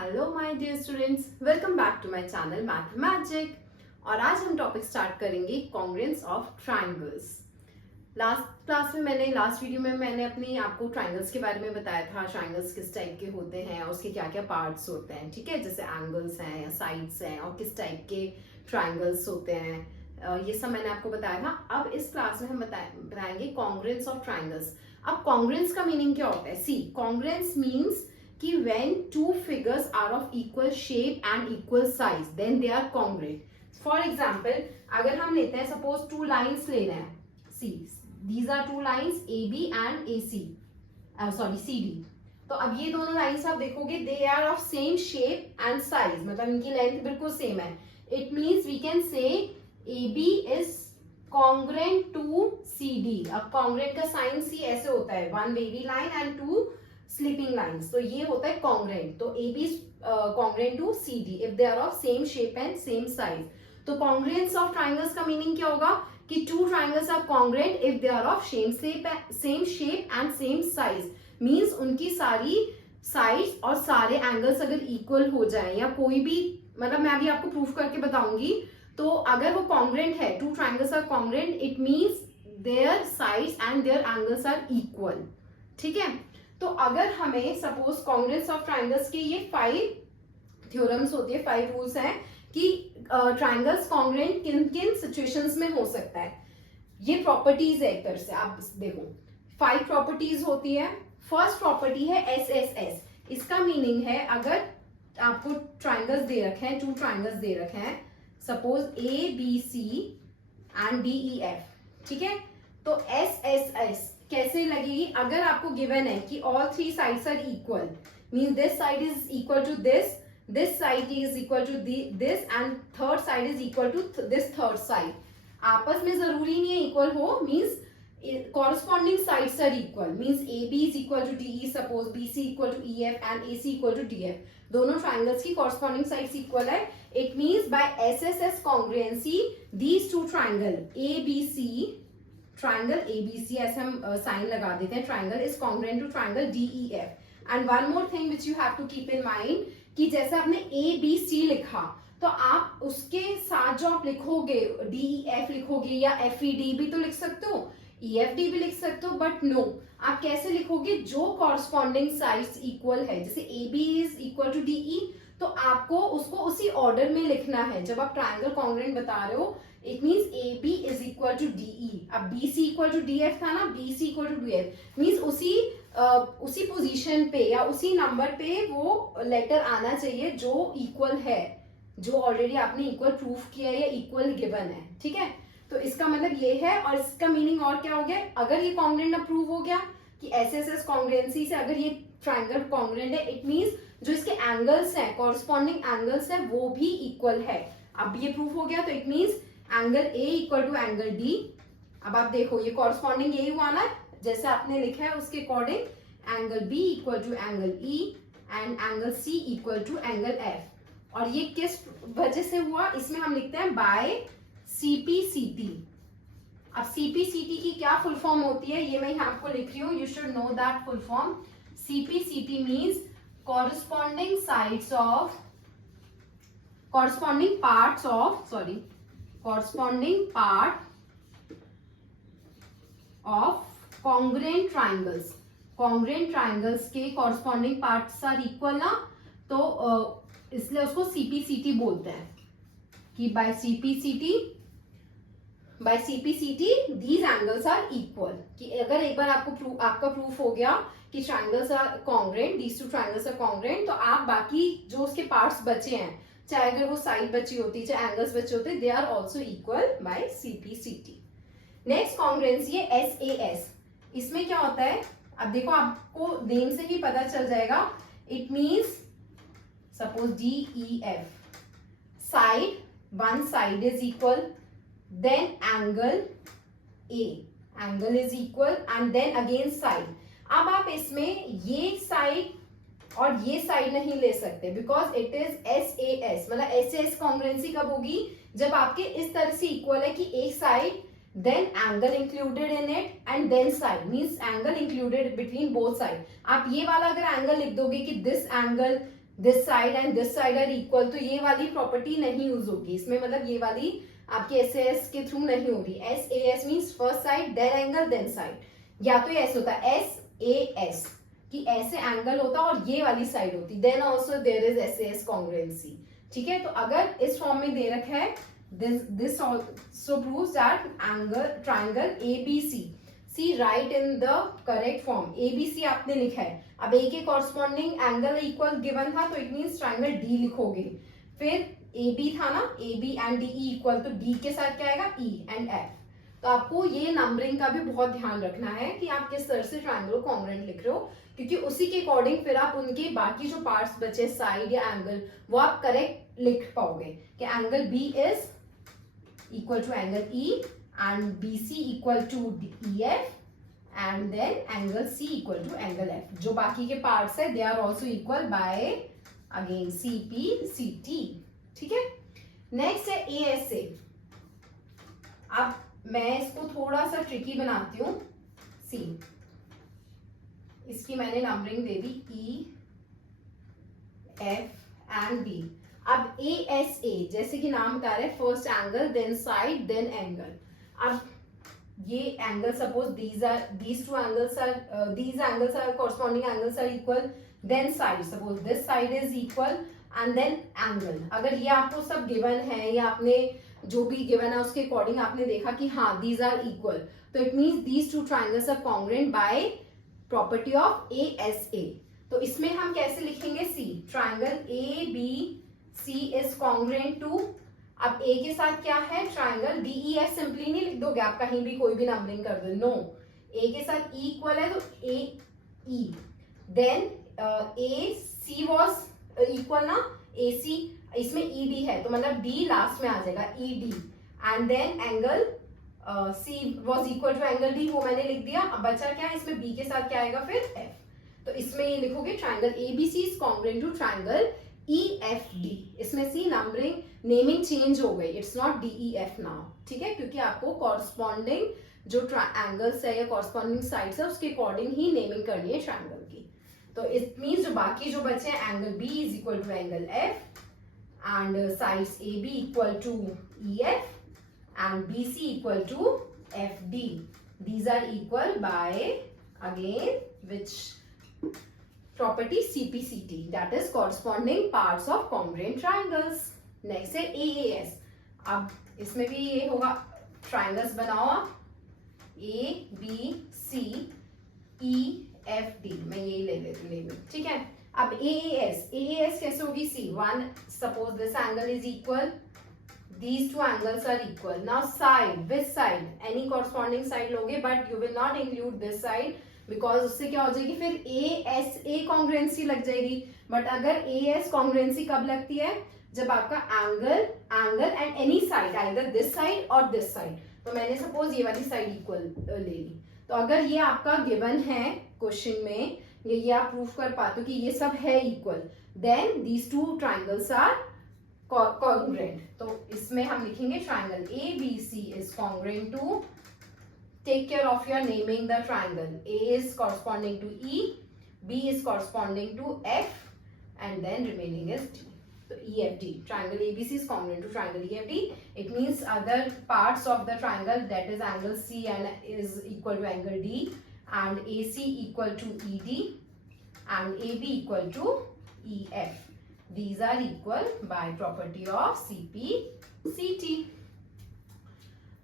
Hello my dear students, welcome back to my channel math magic. और आज हम topic start करेंगे congruence of triangles. Last video में मैंने अपनी आपको ट्रायंगल्स के बारे में बताया था, ट्रायंगल्स किस टाइप के होते हैं और उसके क्या क्या पार्ट्स होते हैं, ठीक है, जैसे एंगल्स हैं या साइड्स हैं और किस टाइप के ट्रायंगल्स होते हैं, ये सब मैंने आपको बताया था। अब इस क्लास में हम बताएंगे कॉन्ग्रुएंस ऑफ ट्रायंगल्स। अब कॉन्ग्रुएंस का मीनिंग क्या होता है? सी, कॉन्ग्रुएंस मीन्स कि when two figures are of equal shape and equal size then they are congruent. For example, अगर हम लेते हैं suppose two lines लेना है, see these are two lines AB and AC, CD। तो अब ये दोनों लाइंस आप देखोगे they are of same shape and size, मतलब इनकी लेंथ बिल्कुल सेम है। It means we can say AB is congruent to CD। अब congruent का साइन C ऐसे होता है, one wavy line and two sleeping lines, तो ये होता है कॉन्ग्रुएंट। तो A B congruent to C D if they are of same shape and same size. तो कॉन्ग्रुएंस ऑफ ट्रायंगल्स का मीनिंग क्या होगा कि two triangles are congruent if they are of same shape and same size. Means उनकी सारी sides और सारे angles अगर इक्वल हो जाए या कोई भी, मतलब मैं अभी आपको प्रूफ करके बताऊंगी। तो अगर वो कॉन्ग्रुएंट है, two triangles are congruent, it means their sides and their angles are equal, ठीक है। तो अगर हमें सपोज कॉन्ग्रुएंस ऑफ ट्रायंगल्स के ये 5 थ्योरम्स होती है, 5 रूल्स हैं कि ट्रायंगल्स कॉन्ग्रुएंट किन किन सिचुएशंस में हो सकता है। ये प्रॉपर्टीज है एक तरह से, आप देखो 5 प्रॉपर्टीज होती है। फर्स्ट प्रॉपर्टी है एस। इसका मीनिंग है अगर आपको ट्रायंगल्स दे रखे हैं, 2 ट्रायंगल्स दे रखे हैं, सपोज ABC एंड DEF, ठीक है। तो एस कैसे लगेगी? अगर आपको गिवन है कि all 3 sides are equal, means this side is equal to this side is equal to this and third side is equal to this third side. आपस में जरूरी नहीं है इक्वल हो, means corresponding sides are equal, means AB is equal to DE, suppose BC equal to EF and AC equal to DF। दोनों triangles की corresponding sides equal है। It means by SSS congruency these two triangle ABC, triangle ABC ऐसे हम sign लगा देते हैं, triangle is congruent to triangle DEF। And one more thing which you have to keep in mind कि जैसे आपने ABC लिखा तो आप उसके साथ जो आप लिखोगे DEF लिखोगे या FED भी तो लिख सकते हो, EFD भी लिख सकते हो, बट नो, आप कैसे लिखोगे? जो कॉरस्पॉन्डिंग साइड्स इक्वल है, जैसे AB is equal to DE, तो आपको उसको उसी ऑर्डर में लिखना है। जब आप ट्रायंगल कॉन्ग्रुएंट बता रहे हो, it means AB is equal to DE। अब BC इक्वल टू DF था ना, BC equal to DF means उसी पोजीशन पे या उसी नंबर पे वो लेटर आना चाहिए जो इक्वल है, जो ऑलरेडी आपने इक्वल प्रूफ किया है या इक्वल गिवन है, ठीक है। तो इसका मतलब ये है। और इसका मीनिंग और क्या हो गया? अगर ये कॉन्ग्रुएंट अप्रूव हो गया कि SSS कॉन्ग्रुएंसी से अगर ये ट्रायंगल कॉन्ग्रुएंट है, इट मींस जो इसके एंगल्स हैं, कॉरस्पॉन्डिंग एंगल्स है, वो भी इक्वल है। अब ये प्रूफ हो गया तो it means angle A equal to angle D। अब आप देखो ये कॉरस्पॉन्डिंग यही हुआ ना, जैसे आपने लिखा है उसके according, angle B equal to angle E and angle C equal to angle F। और ये किस वजह से हुआ? इसमें हम लिखते हैं बाय CPCT। अब CPCT की क्या फुल फॉर्म होती है, ये मैं यहाँ आपको लिख रही हूँ, you should know that full form. CPCT means corresponding sides of corresponding parts of congruent triangles। congruent triangles के corresponding parts are equal ना, तो इसलिए उसको CPCT बोलते हैं कि by CPCT these angles are equal। कि अगर एक बार आपका प्रूफ हो गया कि triangles are congruent, these two triangles are congruent, तो आप बाकी जो उसके पार्ट्स बचे हैं, चाहे अगर वो साइड बची होती, चाहे एंगल्स बचे होते, they are also equal by CPCT। Next congruency है SAS। इसमें क्या होता है? अब देखो, आपको नेम से ही पता चल जाएगा। It means suppose DEF, side, one side is equal, then angle angle is equal and then again side. अब आप इसमें ये साइड और ये साइड नहीं ले सकते बिकॉज इट इज SAS। मतलब SAS कॉन्ग्रुएंसी कब होगी? जब आपके इस तरह से इक्वल है कि एक side, then angle included in it and then side, means angle included between both side. आप ये वाला अगर एंगल लिख दोगे कि this angle this side and this side are equal, तो ये वाली प्रॉपर्टी नहीं यूज होगी इसमें, मतलब ये वाली आपके एस एस के थ्रू नहीं होगी। S A S means first side then angle then side, या तो ऐसे होता है एस ए एस कि ऐसे एंगल होता और ये वाली साइड होती, then also there is S A S congruency. ठीक है, तो अगर इस फॉर्म में दे रखा है this also proves that triangle ABC, see write in the correct form, ABC आपने लिखा है, अब A के corresponding angle इक्वल गिवन था तो इट मीन्स ट्राइंगल D लिखोगे, फिर AB था ना, AB एंड DE इक्वल, तो D के साथ क्या आएगा E एंड F। तो आपको ये नंबरिंग का भी बहुत ध्यान रखना है कि आप किस तरह से ट्राइंगल कॉन्ग्रुएंट लिख रहे हो, क्योंकि उसी के अकॉर्डिंग फिर आप उनके बाकी जो पार्ट्स बचे साइड या एंगल वो आप करेक्ट लिख पाओगे कि angle B is equal to angle E and BC equal to EF and then angle C equal to angle F। जो बाकी के पार्ट्स है they are also equal by again CP CT। ठीक है, नेक्स्ट है ASA। अब मैं इसको थोड़ा सा ट्रिकी बनाती हूँ। सी, इसकी मैंने नंबरिंग दे दी E F एंड B। अब ASA जैसे कि नाम बता रहे हैं first angle then side then angle. अब ये angle suppose these two angles are these angles are corresponding angles are equal, then side suppose this side is equal and then angle। अगर ये आपको सब गिवन है या आपने जो भी गिवन है उसके अकॉर्डिंग आपने देखा कि हाँ these are equal, तो it means these two triangles are congruent by property of ASA। तो इसमें हम कैसे लिखेंगे? C, triangle ABC is congruent to, अब A के साथ क्या है? ट्राइंगल DEF सिंपली नहीं लिख दोगे आप, कहीं भी कोई भी नंबरिंग कर दो, नो। A के साथ E इक्वल है तो AE, then AC was equal ना AC, इसमें ED है तो मतलब D लास्ट में आ जाएगा ED, and then angle C was equal to angle D, वो मैंने लिख दिया। अब बचा क्या है इसमें? B के साथ क्या आएगा फिर? F। तो इसमें ये लिखोगे triangle ABC is congruent to triangle EFD। इसमें सी नंबरिंग नेमिंग चेंज हो गई, इट्स नॉट DEF नाउ। ठीक है, क्योंकि आपको कॉरस्पॉन्डिंग जो एंगल्स है या कॉरस्पॉन्डिंग साइड्स है उसके अकॉर्डिंग ही नेमिंग करनी है ट्राइंगल की। तो इट मींस जो बाकी जो बचे हैं angle B is equal to angle F and sides AB equal to EF and BC equal to FD. These are equal by again which property? CPCT, that is corresponding parts of congruent triangles. Next है AAS। अब इसमें भी ये होगा, triangles बनाओ आप A B C E F D, मैं यही ले लेती हूँ। ठीक है, अब AAS कैसे होगी? C, one suppose this angle is equal, these two angles are equal। Now side, which side? Any corresponding side लोगे, but you will not include this side because उससे क्या हो जाएगी फिर ASA congruency लग जाएगी। बट अगर AS congruency कब लगती है? जब आपका angle and any side, either this side और दिस साइड। तो मैंने सपोज ये वाली साइड इक्वल ले ली, तो अगर ये आपका गिवन है क्वेश्चन में, ये आप प्रूफ कर पाते हो कि ये सब है equal, then these two triangles are congruent। तो इसमें हम लिखेंगे triangle ABC is congruent to, take care of your naming the triangle, A is corresponding to E, B is corresponding to F and then remaining is D। तो EFD, triangle ABC is congruent to triangle EFD। It means other parts of the triangle, that is angle C and is equal to angle D and AC equal to ED and AB equal to EF। These are equal by property of CPCT।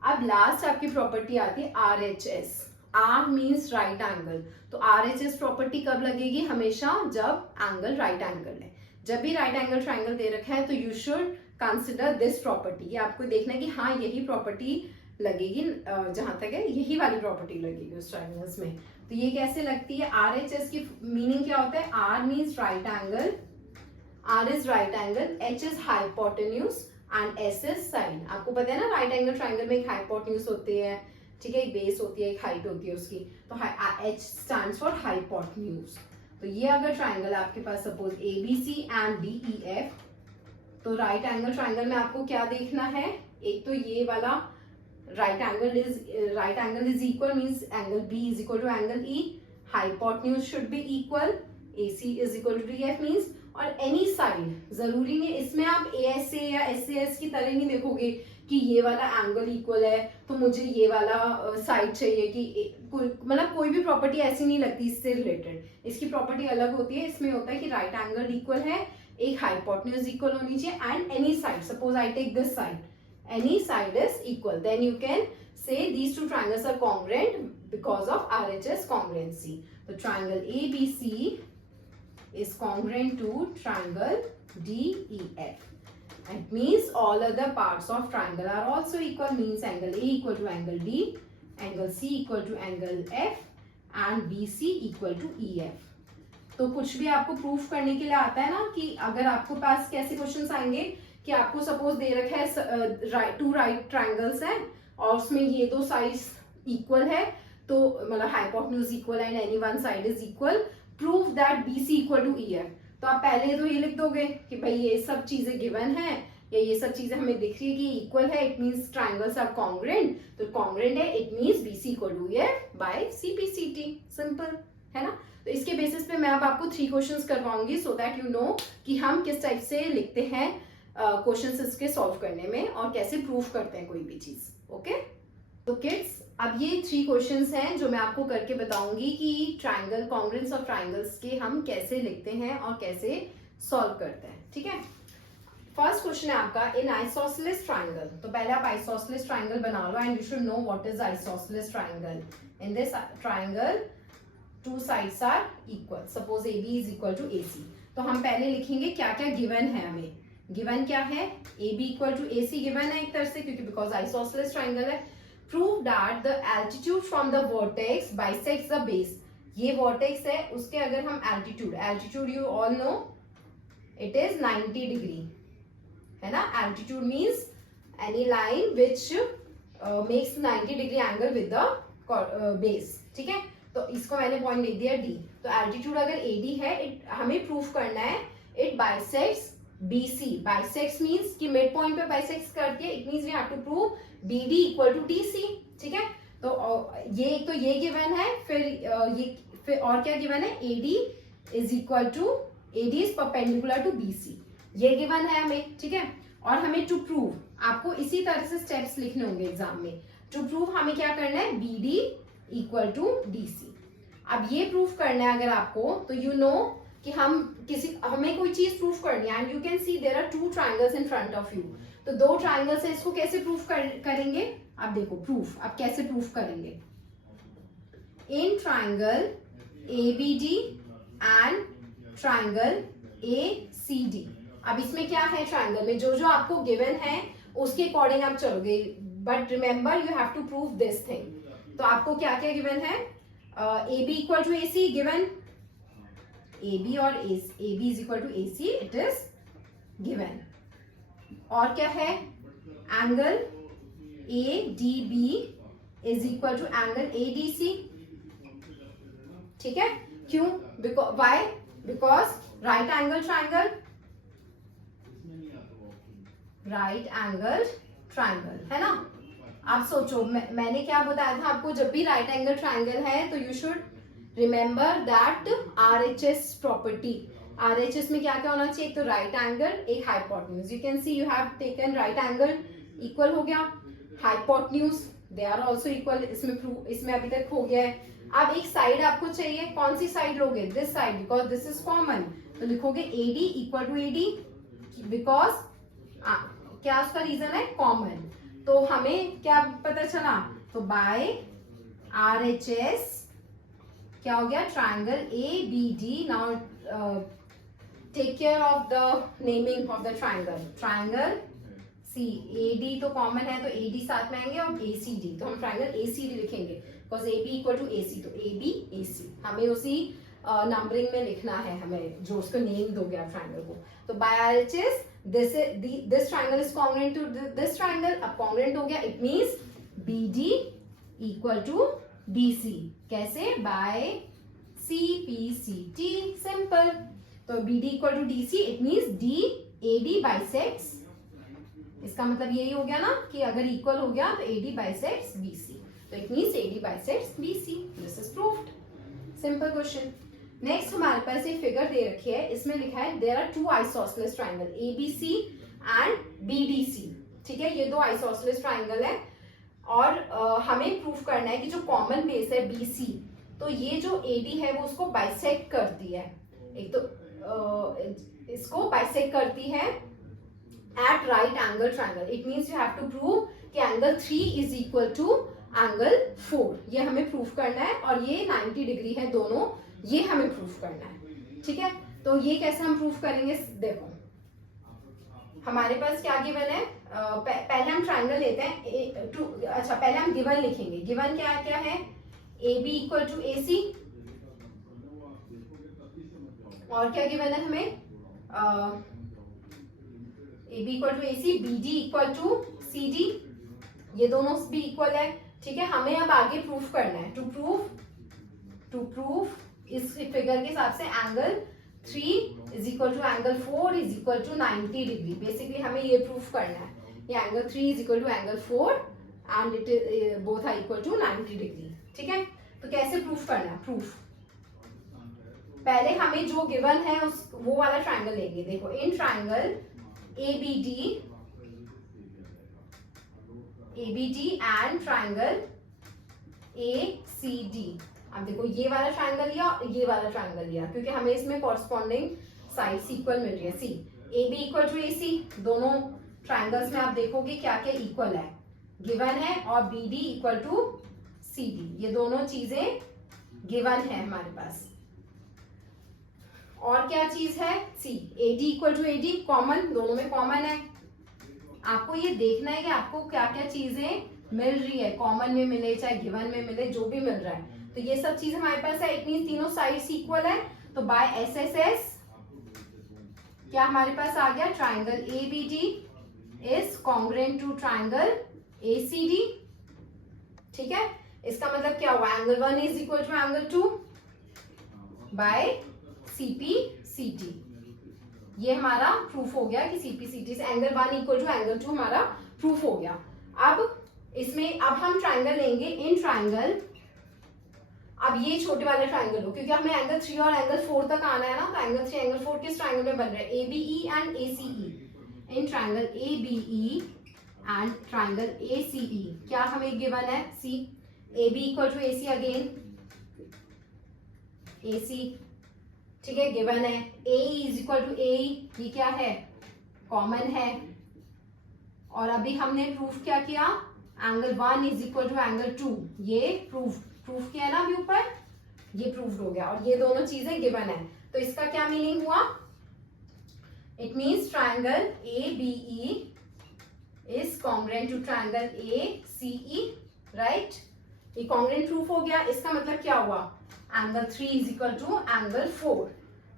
अब last आपकी property आती है RHS। R means right angle. तो RHS property कब लगेगी? हमेशा जब angle right angle है। जब भी राइट एंगल ट्राइंगल दे रखा है तो you should consider this property. ये आपको देखना है कि हाँ यही प्रॉपर्टी लगेगी, जहां तक है यही वाली प्रॉपर्टी लगेगी उस ट्राइंगल्स में। तो ये कैसे लगती है? RHS की मीनिंग क्या होता है? R means right angle, R is right angle, H is hypotenuse and S is side। आपको पता है ना राइट एंगल ट्राइंगल में एक हाइपोटेन्यूज होती है, ठीक है, एक बेस होती है, एक हाइट होती है उसकी, तो H stands for hypotenuse। तो ये अगर ट्राइंगल आपके पास सपोज ABC and DEF, तो राइट एंगल ट्राइंगल में आपको क्या देखना है? एक तो ये वाला right angle is equal means angle B is equal to angle E, hypotenuse should be equal, AC is equal to DF means, और एनी साइड, जरूरी नहीं इसमें आप ASA या SAS की तरह नहीं देखोगे कि ये वाला एंगल इक्वल है तो मुझे ये वाला साइड चाहिए कि मतलब कोई भी प्रॉपर्टी ऐसी नहीं लगती इससे रिलेटेड, इसकी प्रॉपर्टी अलग होती है। इसमें होता है कि राइट एंगल इक्वल है, एक हाइपोटेन्यूज इक्वल होनी चाहिए and any side, suppose I take this side, any side is equal, then you can say these two triangles are congruent because of RHS congruency. The triangle ABC is congruent to triangle DEF. It means all other parts of triangle are also equal, means angle A equal to angle D, angle C equal to angle F and BC equal to EF. तो कुछ भी आपको proof करने के लिए आता है ना कि अगर आपको पास कैसे क्वेश्चंस आएंगे कि आपको सपोज दे रखा है टू राइट ट्राइंगल्स हैं और उसमें ये दो साइड्स इक्वल है, तो मतलब hypotenuse equal and any one side is equal, prove that BC equal to EF। तो आप पहले तो ये लिख दोगे कि भाई ये सब चीजें गिवन है या ये सब चीजें हमें दिख रही है कि इक्वल है, it means triangles are congruent, तो कॉन्ग्रुएंट है it means BC equal to EF by CPCT, simple है ना। तो इसके बेसिस पे मैं अब आपको 3 क्वेश्चंस करवाऊंगी सो दैट यू नो कि हम किस टाइप से लिखते हैं क्वेश्चंस इसके सॉल्व करने में और कैसे प्रूफ करते हैं कोई भी चीज। ओके तो किड्स, अब ये 3 क्वेश्चंस हैं जो मैं आपको करके बताऊंगी कि ट्राइंगल, कॉन्ग्रुएंस ऑफ ट्राइंगल्स के हम कैसे लिखते हैं और कैसे सॉल्व करते हैं। ठीक है, फर्स्ट क्वेश्चन है आपका इन आइसोसेलेस ट्राइंगल। तो पहले आप आइसोसेलेस ट्राइंगल बना लो and you should know what is isosceles triangle. In this triangle two sides are equal, suppose AB is equal to AC। तो हम पहले लिखेंगे क्या क्या गिवन है हमें। गिवन क्या है, AB equal to AC given है एक तरह से, क्योंकि बिकॉज आइसोसेलेस ट्राइंगल है। Prove that the altitude from the vertex bisects the base. ये वर्टेक्स है, उसके अगर हम altitude you all know it is 90 degree है ना। Altitude means any line which makes 90 degree angle with the base. ठीक है, तो इसको मैंने पॉइंट दे दिया D। तो एल्टीट्यूड अगर AD है, हमें प्रूफ करना है it bisects BC। Bisects means कि मिड पॉइंट पे बाइसेक्ट्स करती है, it means we have to prove BD equal to DC। ठीक है, तो ये एक तो ये गिवन है, फिर और क्या गिवन है, AD is equal to AD is perpendicular to BC, ये गिवन है हमें। ठीक है, और हमें टू प्रूव, आपको इसी तरह से स्टेप्स लिखने होंगे एग्जाम में। टू प्रूव हमें क्या करना है, BD इक्वल टू DC। अब ये प्रूफ करना है अगर आपको, तो यू नो कि हमें कोई चीज प्रूफ करनी है and you can see there are 2 triangles in front of you. तो 2 ट्राइंगल्स है, इसको कैसे प्रूफ करेंगे, आप देखो प्रूफ आप कैसे प्रूफ करेंगे। In triangle ABD and triangle ACD। अब इसमें क्या है, ट्राइंगल में जो जो आपको गिवन है उसके अकॉर्डिंग आप चलोगे, but remember you have to prove this thing. तो आपको क्या क्या गिवन है, AB equal to AC given, AB और AB is equal to AC it is given. और क्या है, angle ADB is equal to angle ADC। ठीक है, क्यों, why, because right angle triangle, right angle triangle है ना। आप सोचो मैंने क्या बताया था आपको, जब भी राइट एंगल ट्राइंगल है तो you should remember that RHS property. RHS में क्या क्या होना चाहिए, एक तो राइट एंगल, एक hypotenuse. You can see you have taken right angle equal हो गया, hypotenuse they are also equal, इसमें अभी तक हो गया है। अब एक साइड आपको चाहिए, कौन सी साइड लोगे, this side, because this is common. तो लिखोगे AD equal to AD, because क्या उसका रीजन है, कॉमन। तो हमें क्या पता चला, तो बाय RHS क्या हो गया, triangle ABD। Now take care of the naming of the triangle see, AD तो कॉमन है तो AD साथ में आएंगे, और ACD तो हम ट्राइंगल ACD लिखेंगे because AB equal to AC, तो AB AC हमें उसी नंबरिंग में लिखना है, हमें जो उसको नेम दोगे आप ट्राइंगल को। तो by RHS this triangle is congruent to this triangle. अब कॉन्ग्रुएंट हो गया, it means BD equal to DC, कैसे, बाय CPCT, सिंपल। तो BD equal to DC it means AD bisects, इसका मतलब यही हो गया ना कि अगर इक्वल हो गया तो AD बाइसेक्ट्स BC, तो it means AD bisects BC। This is proved, simple question. Next हमारे पास ये फिगर दे रखी है, इसमें लिखा है there are two isosceles triangle A B C and B D C. ठीक है, ये दो आइसोसेलेस ट्राइंगल है और हमें प्रूफ करना है कि जो कॉमन बेस है बीसी, तो ये जो एडी है वो उसको बाइसेक्ट करती है। एक तो इसको बाइसेक्ट करती है at right angle triangle. It means you have to prove कि angle 3 is equal to angle 4। ये हमें प्रूफ करना है और ये 90 डिग्री है दोनों, ये हमें प्रूफ करना है। ठीक है, तो ये कैसे हम प्रूफ करेंगे, देखो हमारे पास क्या गिवन है, पहले हम ट्राइंगल लेते हैं अच्छा पहले हम गिवन लिखेंगे। गिवन क्या क्या है, A B equal to A C, और क्या गिवन है हमें, A B equal to A C, B D equal to C D, ये दोनों भी इक्वल है। ठीक है, हमें अब आगे प्रूफ करना है, टू प्रूफ इस फिगर के हिसाब से angle 3 is equal to angle 4 is equal to 90 degree. Basically हमें ये प्रूफ करना है, ये angle 3 is equal to angle 4 and it both are equal to 90 degree. ठीक है, तो कैसे प्रूफ करना है, प्रूफ पहले हमें जो गिवन है उस वो वाला ट्राइंगल लेंगे। देखो in triangle ABD and triangle ACD। अब देखो ये वाला ट्राइंगल लिया और ये वाला ट्राइंगल लिया, क्योंकि हमें इसमें कॉरस्पॉन्डिंग साइड्स इक्वल मिल रही है। See AB equal to AC, दोनों ट्राइंगल्स में आप देखोगे क्या क्या इक्वल है, गिवन है, और BD इक्वल टू CD, ये दोनों चीजें गिवन है हमारे पास। और क्या चीज है, see AD equal to AD, common, दोनों में कॉमन है। आपको ये देखना है कि आपको क्या क्या चीजें मिल रही है, कॉमन में मिले चाहे गिवन में मिले, जो भी मिल रहा है, तो ये सब चीज हमारे पास है। इट मींस तीनों साइड्स इक्वल है, तो बाय SSS क्या हमारे पास आ गया, triangle ABD is congruent to triangle ACD। ठीक है, इसका मतलब क्या हुआ, angle 1 is equal to angle 2 by CPCT। ये हमारा प्रूफ हो गया कि CPCT से एंगल 1 इक्वल टू एंगल 2 हमारा प्रूफ हो गया। अब इसमें अब हम ट्राइंगल लेंगे इन ट्राइंगल, अब ये छोटे वाले ट्राइंगल हो, क्योंकि हमें एंगल 3 और एंगल 4 तक आना है ना, तो एंगल 3 एंगल 4 किस ट्राइंगल में बन रहे हैं, ABE एंड ACE। In triangle ABE and triangle ACE क्या हमें गिवन है, see AB equal to AC again AC। ठीक है, गिवन है AE is equal to AE, ये क्या है, कॉमन है। और अभी हमने प्रूफ क्या किया, angle 1 is equal to angle 2, ये प्रूफ किया ना अभी ऊपर, ये प्रूफ हो गया, और ये दोनों चीजें गिवन है। तो इसका क्या मीनिंग हुआ, it means triangle ABE is congruent to triangle ACE, right. ये कॉन्ग्रुएंट प्रूफ हो गया। इसका मतलब क्या हुआ, angle 3 is equal to angle 4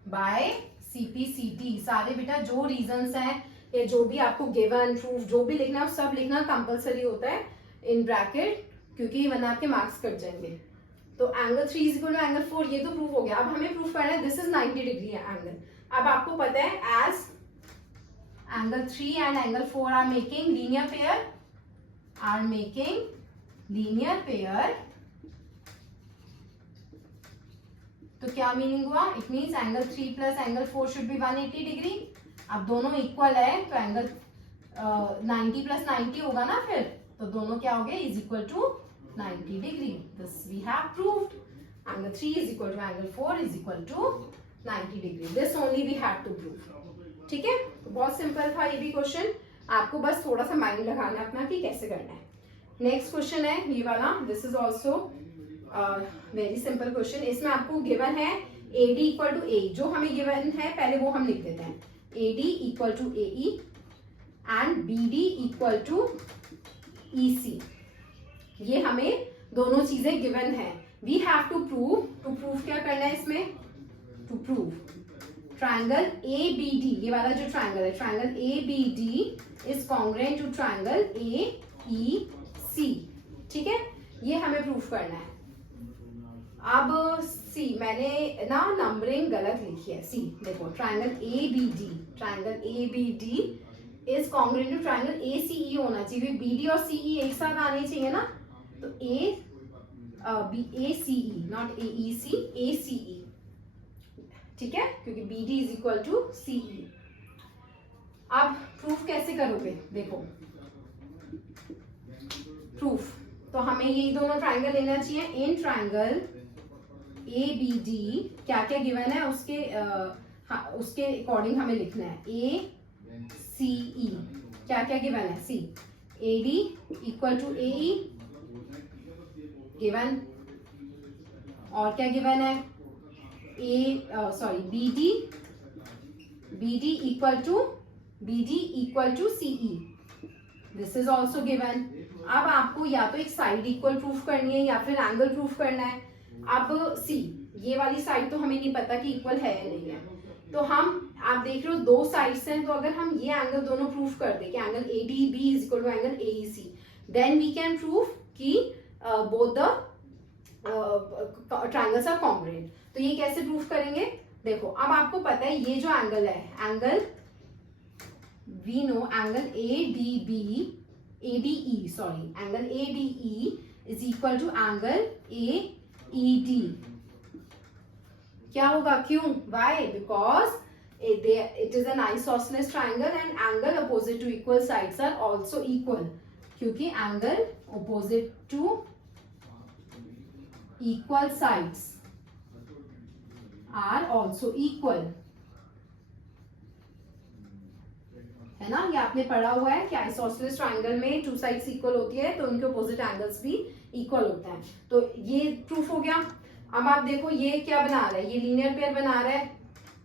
by CPCT। सारे बेटा जो रीजंस हैं या जो भी आपको गिवन प्रूफ जो भी लिखना है सब लिखना कंपलसरी होता है इन ब्रैकेट, क्योंकि वरना आपके मार्क्स कट जाएंगे। तो angle 3 is equal to angle 4, ये तो प्रूफ हो गया। अब हमें प्रूफ करना है दिस इज 90 डिग्री है एंगल। अब आपको पता है as angle 3 and angle 4 are making linear pair, तो क्या मीनिंग हुआ, it means angle 3 plus angle 4 should be 180 degree. अब दोनों इक्वल है तो एंगल 90 प्लस 90 होगा ना, फिर तो दोनों क्या हो गए, is equal to 90 degree. This we have proved, angle 3 is equal to angle 4 is equal to 90 degree. This only we have to prove. ठीक है, तो बहुत सिंपल था ये भी क्वेश्चन, आपको बस थोड़ा सा माइंड लगाना अपना कि कैसे करना है। नेक्स्ट क्वेश्चन है ये वाला, this is also very simple question. इसमें आपको गिवन है AD इक्वल टू AE, जो हमें गिवन है पहले वो हम लिख देते हैं, AD equal to AE and BD equal to EC। ये हमें दोनों चीजें गिवन है। वी हैव टू प्रूव क्या करना है इसमें, टू प्रूव ट्राइंगल ABD, ये वाला जो ट्राइंगल है triangle ABD is congruent to triangle AEC। ठीक है, ये हमें प्रूफ करना है। अब सी मैंने ना नंबरिंग गलत लिखी है, सी देखो triangle ABD is congruent to triangle ACE होना चाहिए, BD और CE एक साथ आने चाहिए ना, तो ACE नॉट AEC, ACE। ठीक है, क्योंकि B D is equal to C E. अब प्रूफ कैसे करोगे, देखो प्रूफ तो हमें ये दोनों ट्राइंगल लेना चाहिए। In triangle A B D क्या क्या गिवन है उसके अकॉर्डिंग हमें लिखना है। ए सी ई क्या क्या गिवन है, C A D equal to A E given, और क्या गिवन है, B D equal to C E, this is also given. अब आपको या तो एक साइड इक्वल प्रूफ करनी है या फिर एंगल प्रूफ करना है। अब सी ये वाली साइड तो हमें नहीं पता कि इक्वल है या नहीं है, तो आप देख रहे हो दो साइड्स हैं, तो अगर हम ये एंगल दोनों प्रूफ कर दे कि angle A D B is equal to angle A E C, then we can proof कि both the triangles are congruent. तो ये कैसे प्रूफ करेंगे, देखो अब आपको पता है ये जो एंगल है, angle we know angle A D E angle A D E is equal to angle A E D. क्या होगा, क्यों, why, because it is an isosceles triangle and angle opposite to equal sides are also equal, क्योंकि angle opposite to equal sides are also equal, है ना। ये आपने पढ़ा हुआ है कि आइसोसेलेस ट्राइंगल में टू साइड्स इक्वल होती है तो उनके अपोजिट एंगल्स भी इक्वल होते हैं। तो ये प्रूफ हो गया। अब आप देखो ये क्या बना रहा है, ये लीनियर पेयर बना रहा है,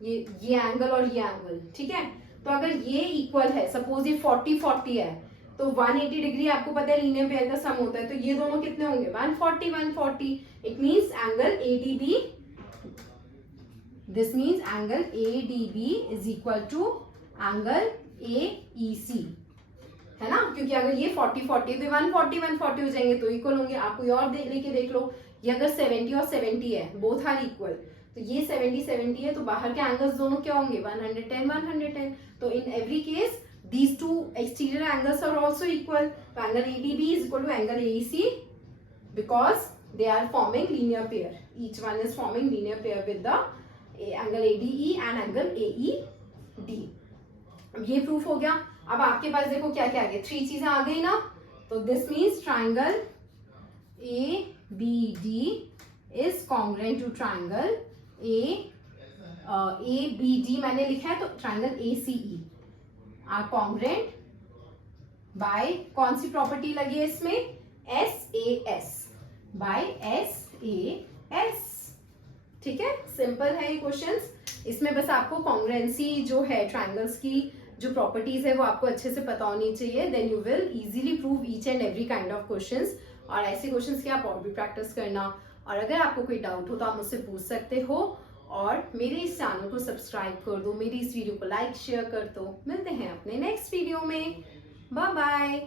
ये एंगल और ये एंगल, ठीक है। तो अगर ये इक्वल है, सपोज ये 40-40 है, तो 180 डिग्री आपको पता है लीनियर पेयर का सम होता है, तो ये दोनों कितने होंगे, 140। It means angle ADB, this means angle ADB is equal to angle AEC, है ना। क्योंकि अगर ये 40-40 तो 140 हो जाएंगे तो इक्वल होंगे। आप कोई और लेके देख लो, ये अगर 70 और 70 है, बोथ आर इक्वल, तो ये 70-70 है, तो बाहर के एंगल्स दोनों क्या होंगे, 110-110। तो in every case these two exterior angles are also equal. So angle ADB is equal to angle AEC because they are forming linear pair. Each one is forming linear pair with the angle ADE and angle AED. अब ये proof हो गया। अब आपके पास देखो क्या क्या आ गया, 3 चीजें आ गई ना। तो this means triangle ABD is congruent to triangle ABD मैंने लिखा है, तो triangle ACE are congruent by कौन सी प्रॉपर्टी लगी है इसमें, SAS, बाय SAS, ठीक है। सिंपल है ये क्वेश्चंस। इसमें बस आपको कॉन्ग्रुएंसी जो है ट्राइंगल्स की जो प्रॉपर्टीज है वो आपको अच्छे से पता होनी चाहिए, then you will easily prove each and every kind of questions. और ऐसे क्वेश्चंस की आप और भी प्रैक्टिस करना, और अगर आपको कोई डाउट हो तो आप मुझसे पूछ सकते हो। और मेरे इस चैनल को सब्सक्राइब कर दो, मेरी इस वीडियो को लाइक शेयर कर दो। मिलते हैं अपने नेक्स्ट वीडियो में, बाय बाय।